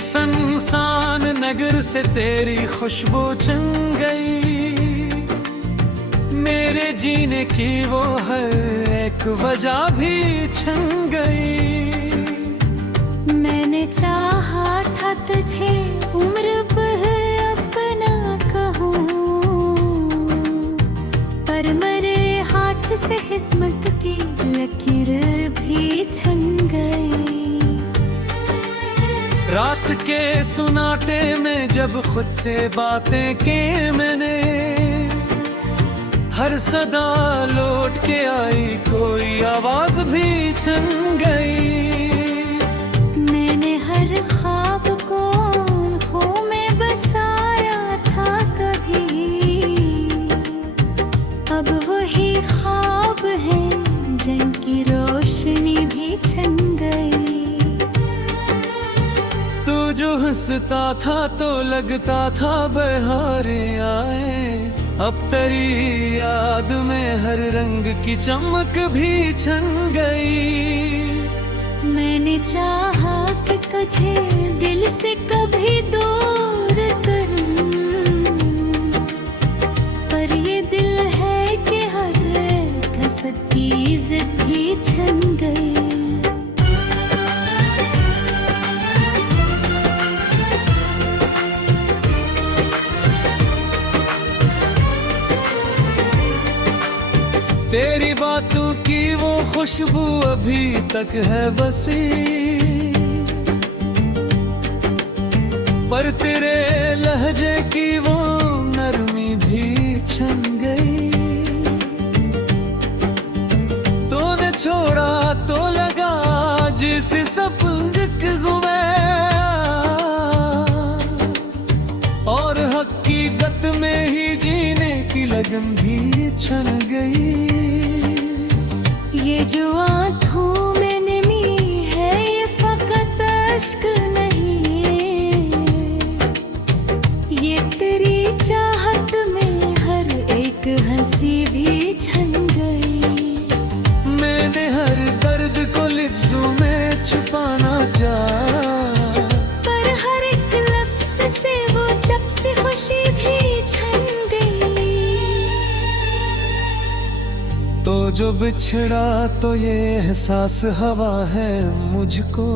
सुनसान नगर से तेरी खुशबू छन गई, मेरे जीने की वो हर एक वजह भी छन गई। मैंने चाहा था तुझे उम्र भर अपना कहूँ, पर मेरे हाथ से किस्मत की लकीर भी छन गई। रात के सुनाटे में जब खुद से बातें की मैंने, हर सदा लौट के आई, कोई आवाज भी छन गई। मैंने हर ख्वाब को आँखों में बसाया था कभी, अब वही ख्वाब है जिनकी रोशनी भी छन गई। तू जो हंसता था तो लगता था बहारें आए, अब तेरी याद में हर रंग की चमक भी छन गई। मैंने चाहा कि तुझे दिल से कभी दूर करूं, पर ये दिल है कि हर कसक की इज्जत भी छन गई। तेरी बातों की वो खुशबू अभी तक है बसी, पर तेरे लहजे की वो नरमी भी छन गई। तूने छोड़ा तो लगा जिसे सपने गुमे, और हकीकत में ही जीने की लगन भी छन गई। ये जो आँखों में नमी है ये फकत अश्क नहीं, ये तेरी चाहत में हर एक हंसी भी छन गई। मैंने हर दर्द को लिफ्ज़ों में छुपाना चाहा, पर हर एक लफ्ज़ से वो जब से खुशी भी छन गई। तो जो बिछड़ा तो ये एहसास हवा है मुझको,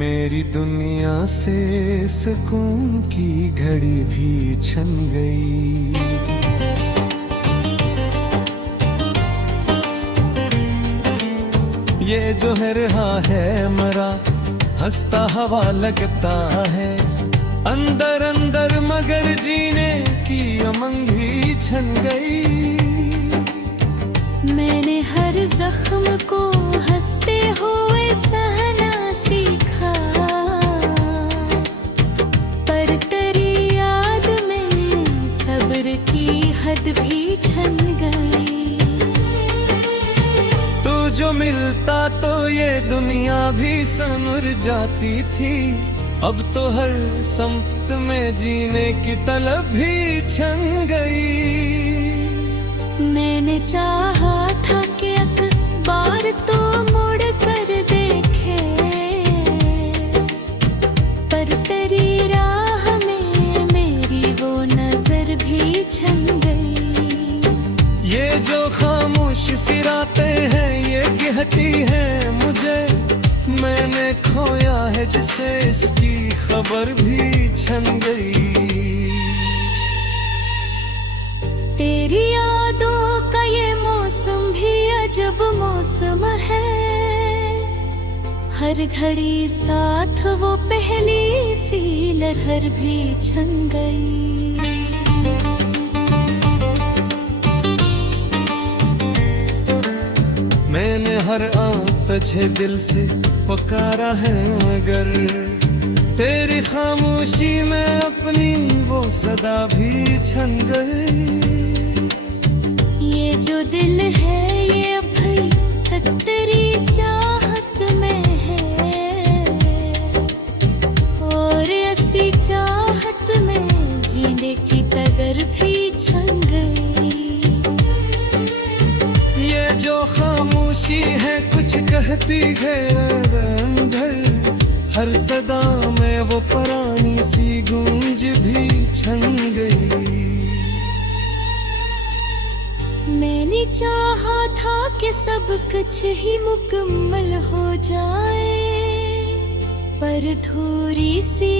मेरी दुनिया से सुकून की घड़ी भी छन गई। ये जो है रहा है मरा, हंसता हवा लगता है अंदर अंदर, मगर जीने की उमंग भी छन गई। मैंने हर जख्म को हंसते हुए सहना सीखा, पर तेरी याद में सब्र की हद भी छन गई। तू जो मिलता तो ये दुनिया भी संवर जाती थी, अब तो हर सम्त में जीने की तलब भी छन गई। मैंने चाहा था कि अखबार तो मुड़ कर देखे, पर तेरी राह में मेरी वो नजर भी छन गई। ये जो खामोश सी रातें हैं ये कहती हैं मुझे, मैंने खोया है जिसे इसकी खबर भी छन गई। तेरी यादों का ये मौसम भी अजब मौसम है, हर घड़ी साथ वो पहली सी लहर भी छन गई। मैंने हर आँख तुझे दिल से पुकारा है, मगर तेरी खामोशी में अपनी वो सदा भी छन गई। ये जो दिल है ये अभी तक तेरी चाहत में है, और ऐसी चाहत में जीने की कदर भी छन गई। ये जो खामोशी है कुछ कहती है अंदर, हर सदा में वो पुरानी सी गूंज भी छन गई। मैंने चाहा था कि सब कुछ ही मुकम्मल हो जाए, पर थोड़ी सी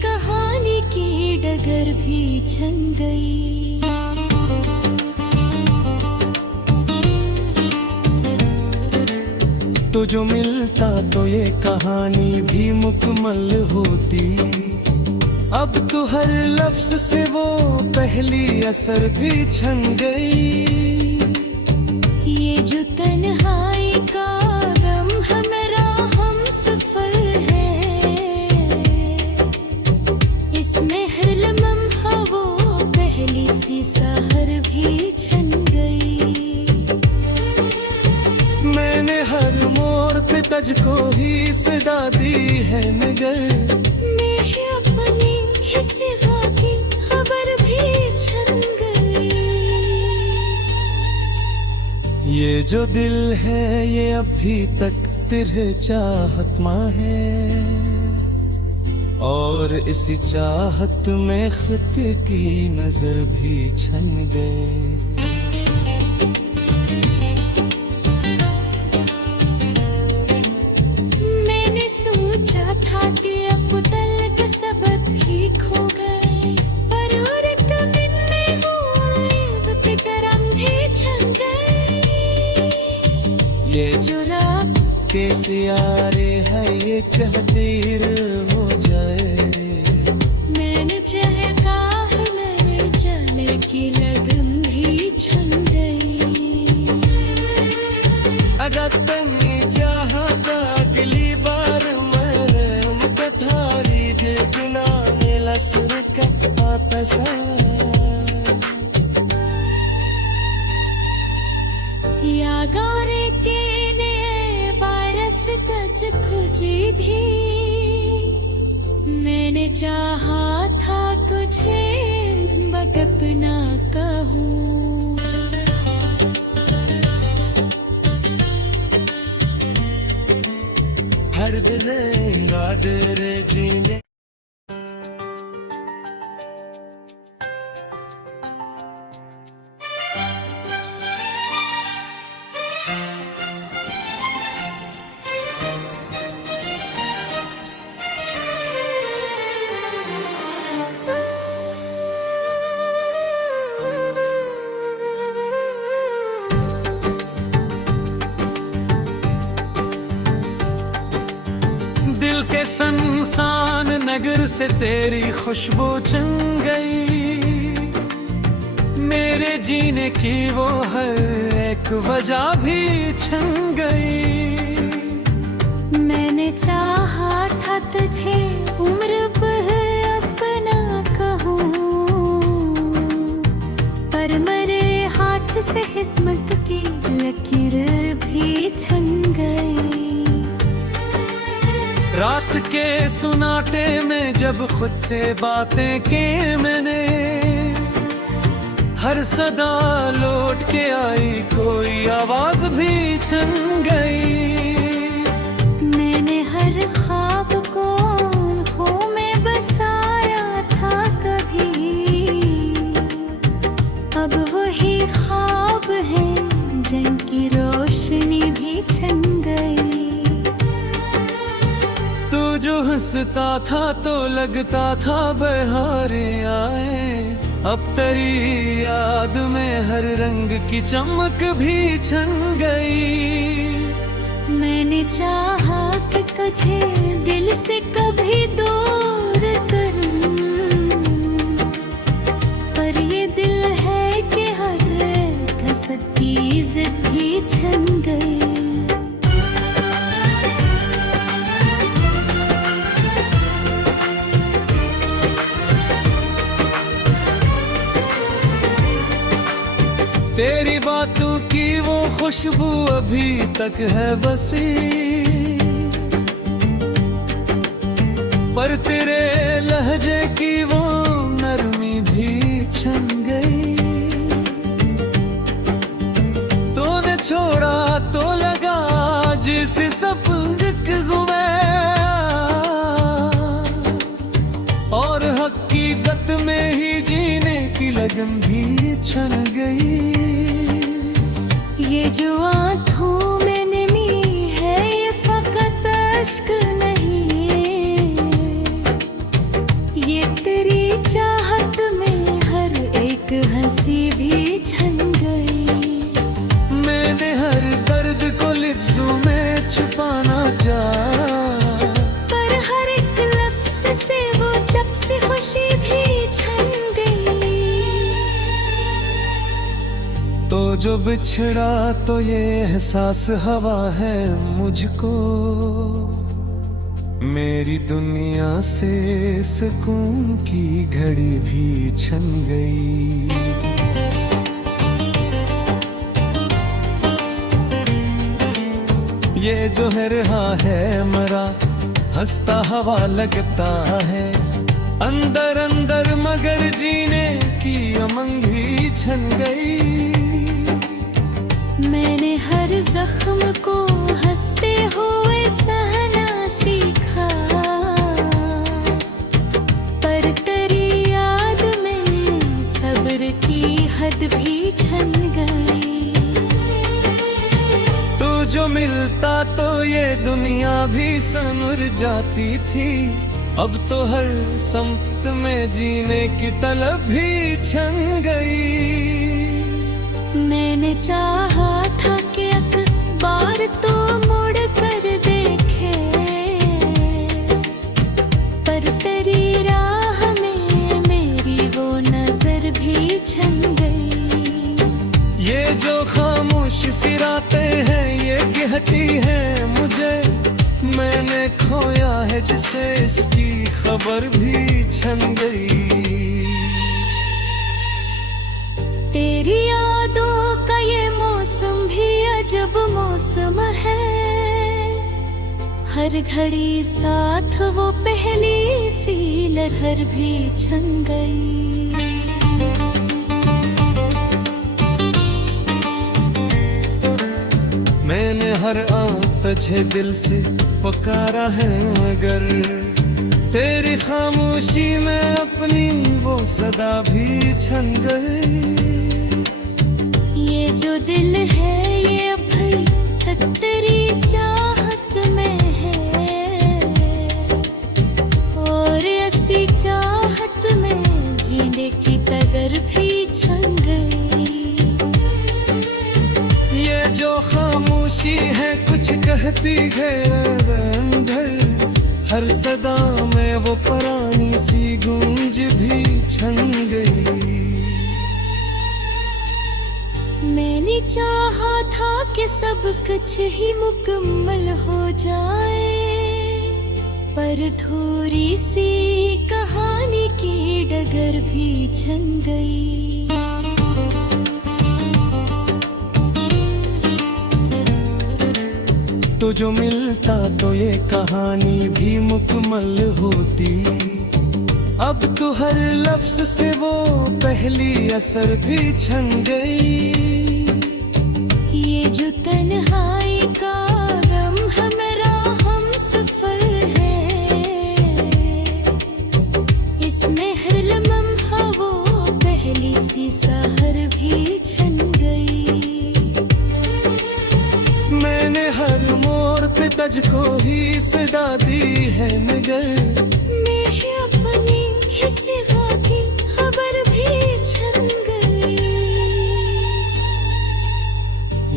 कहानी की डगर भी छन गई। तो जो मिलता तो ये कहानी भी मुकम्मल होती। अब तो हर लफ्ज से वो पहली असर भी छन गई। ये जो तन्हाई का गम हमरा हम सफर है, इसमें हर लम्हा वो पहली सी सहर भी छन गई। मैंने हर मोड़ पे तुझको ही सदा दी है, मगर मेरी अपनी ही सिवा की खबर भी छन गई। ये जो दिल है ये अभी तक तेरे चाहत में है, और इसी चाहत में खुद की नजर भी छन गई। सोचा था कि अब तलक सब ठीक हो गए, पर और एक दिन में वो ऐब के करम भी छन गए। ये जो रात के सियारे है ये तकदीर हो जाए। मैंने चहका है मेरे चले की लगन भी छन गई। अगर तनी चाहा तो अगली बार सुर का आपसा या गौरे तेने वायरस तज खुजी भी। मैंने चाहा था तुझे बगप ना कहूँ। हर दिन गादर जीने दिल के संसान नगर से तेरी खुशबू छन गई। मेरे जीने की वो हर एक वजह भी छन गई। मैंने चाहा था तुझे उम्र भर अपना कहूँ, पर मेरे हाथ से किस्मत की लकीर भी छन गई। रात के सुनाटे में जब खुद से बातें की मैंने, हर सदा लौट के आई कोई आवाज भी छन गई। मैंने हर ख्वाब को आँखों में बसाया था कभी, अब वही ख्वाब है जिनकी रोशनी भी छन गई। तू जो हंसता था तो लगता था बहारे आए, अब तेरी याद में हर रंग की चमक भी छन गई। मैंने चाहा कि तुझे दिल से कभी दूर करूं, पर ये दिल है कि हर कसक की इज्जत भी छन गई। तेरी बातों की वो खुशबू अभी तक है बसी, पर तेरे लहजे की वो नरमी भी छन गई। तूने छोड़ा तो लगा जिसे सब गुमे, लगन भी छन गई। ये जो आँखों में नमी है ये फकत अश्क नहीं, ये तेरी चाहत में हर एक हंसी भी छन गई। मैंने हर दर्द को लिफ्ज़ों में छुपाना चाहा, पर हर एक लफ्ज़ से वो जब से खुशी भी छन गई। तो जो बिछड़ा तो ये एहसास हवा है मुझको, मेरी दुनिया से सुकून की घड़ी भी छन गई। ये जो है रहा है मरा हंसता हवा लगता है, अंदर अंदर मगर जीने की उमंग भी छन गई। मैंने हर जख्म को हंसते हुए सहना सीखा, पर तेरी याद में सब्र की हद भी छन गई। तू जो मिलता तो ये दुनिया भी सनर जाती थी, अब तो हर सम्त में जीने की तलब भी छन गई। मैंने चाहा था कि अखबार तो मुड़ कर देखे, पर तेरी राह में मेरी वो नजर भी छन गई। ये जो खामोश सिराते हैं ये कहती है मुझे, मैंने खोया है जिसे इसकी खबर भी छन गई। तेरी यादों का ये मौसम भी अजब मौसम है, हर घड़ी साथ वो पहली सी लहर भी छन गई। मैंने हर तुझे दिल से पुकारा है, मगर तेरी खामोशी में अपनी वो सदा भी छन गई। ये जो दिल है ये अभी तक तेरी चाहत में है, और ऐसी चाहत में जीने की तगर भी छन गई। ये जो खामोशी है कुछ कहती है अंदर, हर सदा में वो पुरानी सी गूंज भी छन गई। मैंने चाहा था कि सब कुछ ही मुकम्मल हो जाए, पर थोड़ी सी कहानी की डगर भी छन गई। तो जो मिलता तो ये कहानी भी मुकम्मल होती, अब तो हर लफ्ज से वो पहली असर भी छन गई। ये जो तन्हाई का गम हमरा हम सफर है, इसमें हर लम्हा वो पहली सी सहर भी छन गई। मैंने हर मोड़ पे तुझको ही सदा दी है, मगर मैं अपनी ही सिवा की खबर भी छन गई।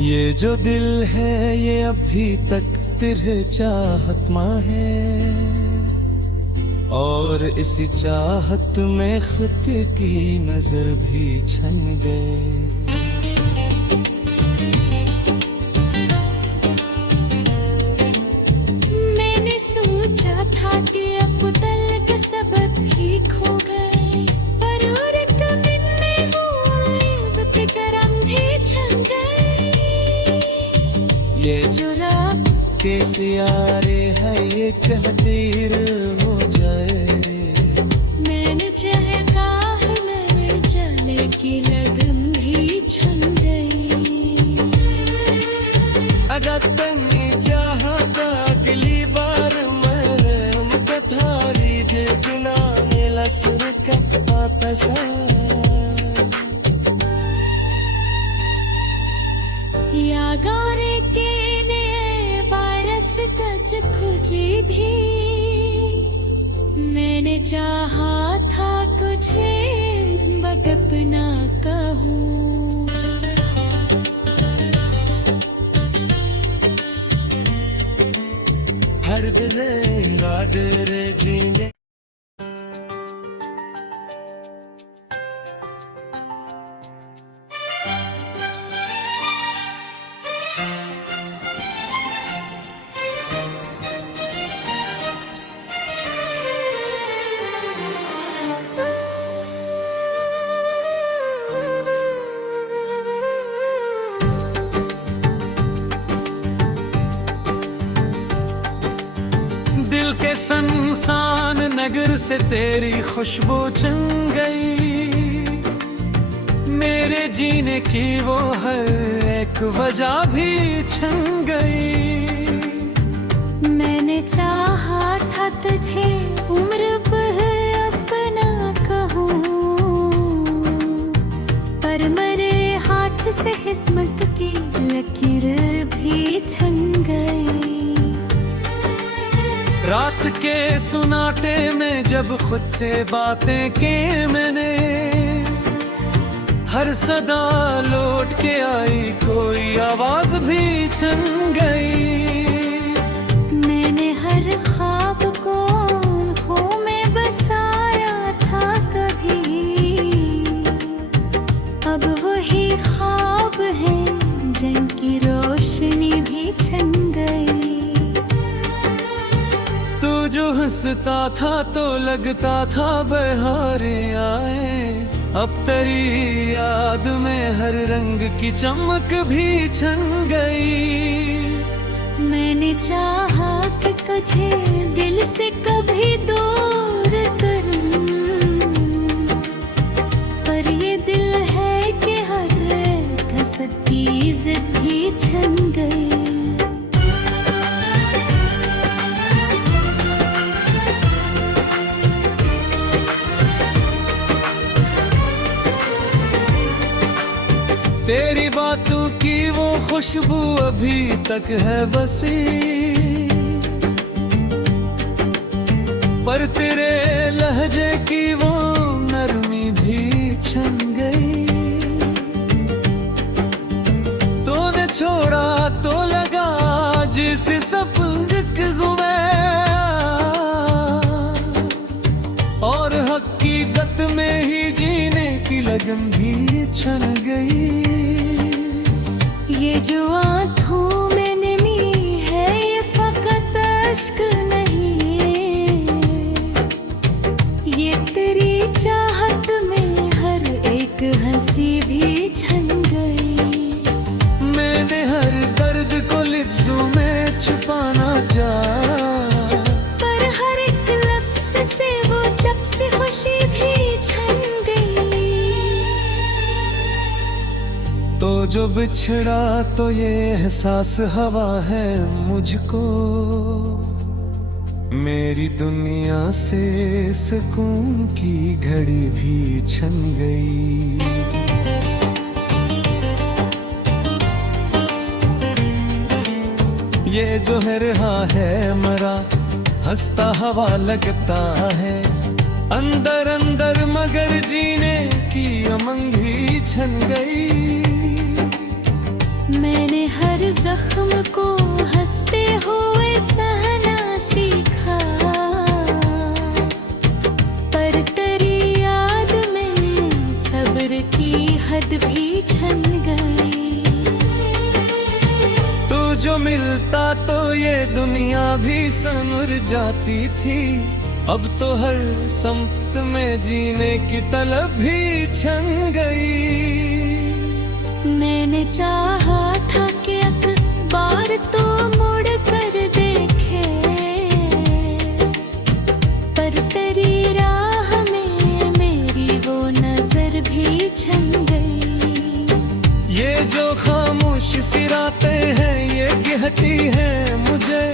ये जो दिल है ये अभी तक तेरे चाहत में है, और इसी चाहत में खुद की नजर भी छन गई। था कि अब तल के सबक ही खो गए, पर और एक दिन में वो उम्मीद के करम भी छन गए। ये जो रात के सियारे है ये तकदीर हो जाए, मैंने चाहे काह में चले की लगन भी छन गई। अगर तन्नी चाहता अगली बार थारी दे बिना लसर का आता सा मुझको जी भी। मैंने चाहा था तुझे बट अपना कहूँ। हर दिले गाडरे जीने दिल के संसान नगर से तेरी खुशबू छन गई। मेरे जीने की वो हर एक वजह भी छन गई। मैंने चाहा था तुझे उम्र भर अपना कहूँ, पर मेरे हाथ से किस्मत की लकीर भी छन गई। रात के सुनाटे में जब खुद से बातें की मैंने, हर सदा लौट के आई, कोई आवाज भी छन गई। मैंने हर ख्वाब को आँखों में बसाया था कभी, अब वही ख्वाब है जिनकी रोशनी भी छन गई। तू जो हंसता था तो लगता था बहारे आए, अब तेरी याद में हर रंग की चमक भी छन गई। मैंने चाहा कि तुझे दिल से कभी दूर करूं, पर ये दिल है कि हर कसती जिद भी छन गई। तेरी बातों की वो खुशबू अभी तक है बसी, पर तेरे लहजे की वो नरमी भी छन गई। तूने छोड़ा तो लगा जिसे सपने गुमे, और हकीकत में ही जीने की लगन भी छन गई। ये जो आँखों में नमी है ये फकत अश्क नहीं, ये तेरी चाहत में हर एक हंसी भी छन गई। मैंने हर दर्द को लिफ्ज़ों में छुपाना चाहा, पर हर एक लफ्ज़ से वो जब से खुशी भी छन गई। तो जो बिछड़ा तो ये एहसास हवा है मुझको, मेरी दुनिया से सुकून की घड़ी भी छन गई। ये जो है रहा है मरा हंसता हवा लगता है, अंदर अंदर मगर जीने की उमंग भी छन गई। मैंने हर जख्म को हंसते हुए सहना सीखा, पर तेरी याद में सब्र की हद भी छन गई। तू जो मिलता तो ये दुनिया भी संवर जाती थी, अब तो हर सम्त में जीने की तलब भी छन गई। मैंने चाहा था कि अखबार तो मुड़ कर देखे, पर तेरी राह में मेरी वो नजर भी छन गई। ये जो खामोश सी रातें हैं ये कहती हैं मुझे,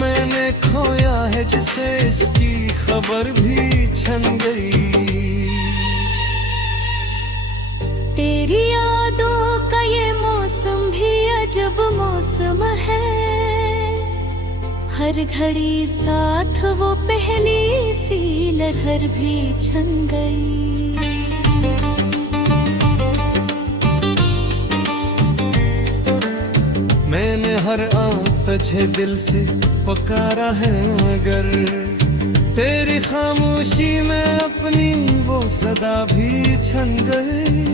मैंने खोया है जिसे इसकी खबर भी छन गई। तेरी यादों का ये मौसम भी अजब मौसम है, हर घड़ी साथ वो पहली सी लहर भी छन गई। मैंने हर आँख तुझे दिल से पुकारा है, मगर तेरी खामोशी में अपनी वो सदा भी छन गई।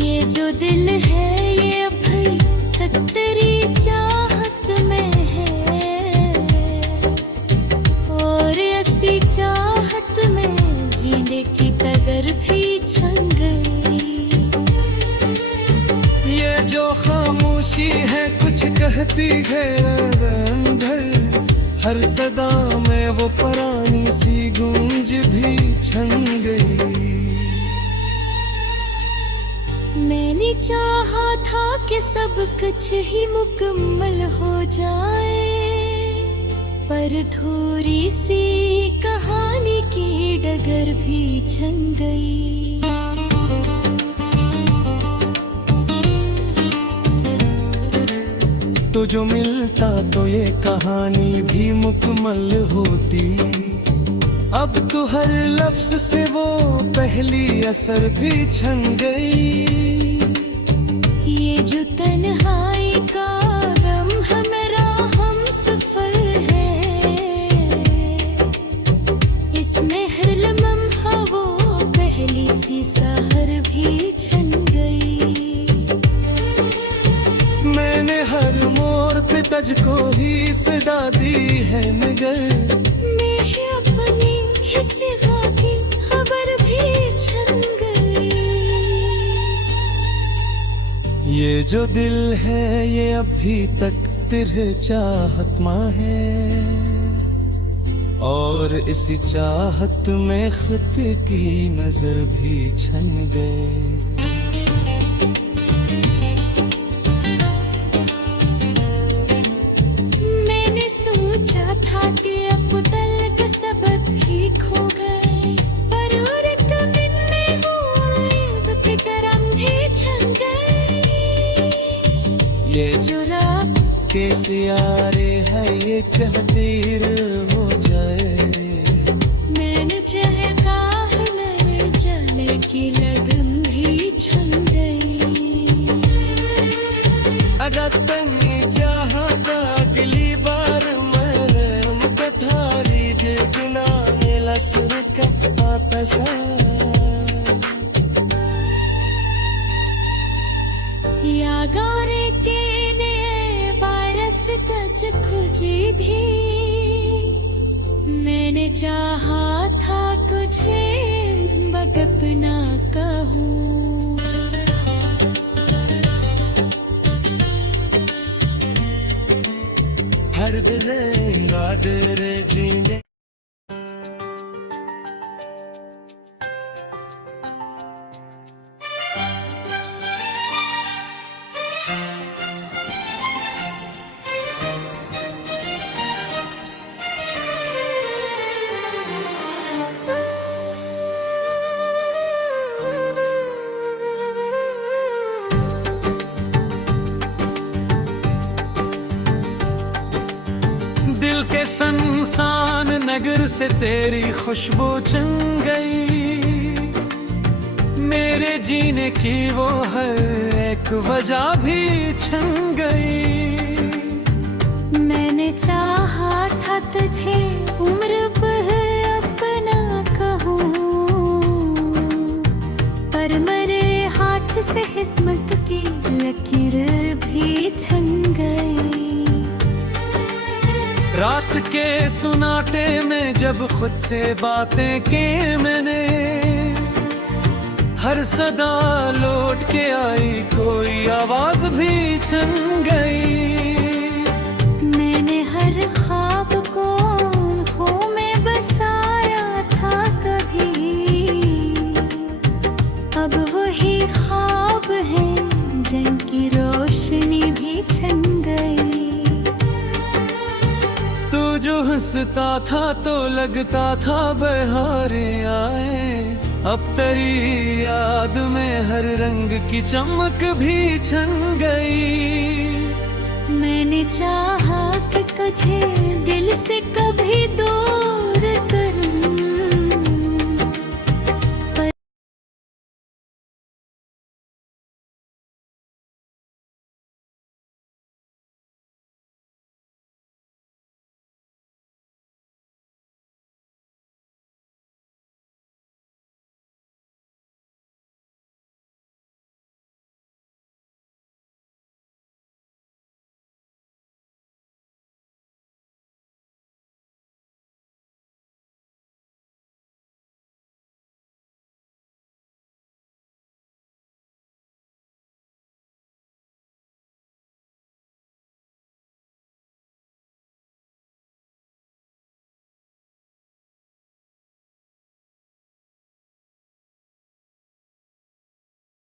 ये जो दिल है ये अभी तक तेरी चाहत में है, और ऐसी चाहत में जीने की तगर भी छन गई। ये जो खामोशी है कुछ कहती है अंदर, हर सदा में वो पुरानी सी गूंज भी छन गई। मैंने चाहा था कि सब कुछ ही मुकम्मल हो जाए, पर थोड़ी सी कहानी की डगर भी छन गई। तो जो मिलता तो ये कहानी भी मुकम्मल होती। अब तो हर लफ्ज से वो पहली असर भी छन गई। ये जो तन्हाई का गम हमारा हम सफर है, इसमें हर लम्हा वो पहली सी सहर भी छन गई। मैंने हर मोड़ पे तुझको ही सदा दी है, मगर मैं अपनी किसी की खबर भी छन गई। ये जो दिल है ये अभी तक तेरे चाहत में है, और इसी चाहत में खुद की नजर भी छन गई। सोचा था कि अब तलक सबक ही खो गए, पर और एक दिन में वो उम्मीद के करम भी छन गए। ये जो रात के सियारे है ये तकदीर हो जाए। मैंने चहका है मेरे जले की लगन भी छन गई। अगर तन्नी चाहा था अगली बार या गाने के नए वायरस तज खुजी भी, मैंने चाहा था तुझे बगप ना कहूँ। हर दिल गादर जीने दिल के संसान नगर से तेरी खुशबू छन गई। मेरे जीने की वो हर एक वजह भी छन गई। मैंने चाहा था तुझे उम्र भर अपना कहूँ, पर मेरे हाथ से किस्मत की लकीर भी छन गई। रात के सुनाटे में जब खुद से बातें की मैंने, हर सदा लौट के आई कोई आवाज भी छन गई। मैंने हर ख्वाब को आँखों में बसाया था कभी, अब वही ख्वाब है जिनकी रोशनी भी छन गई। तू जो हंसता था तो लगता था बहारे आए, अब तेरी याद में हर रंग की चमक भी छन गई। मैंने चाहा कि तुझे दिल से कभी दूर कर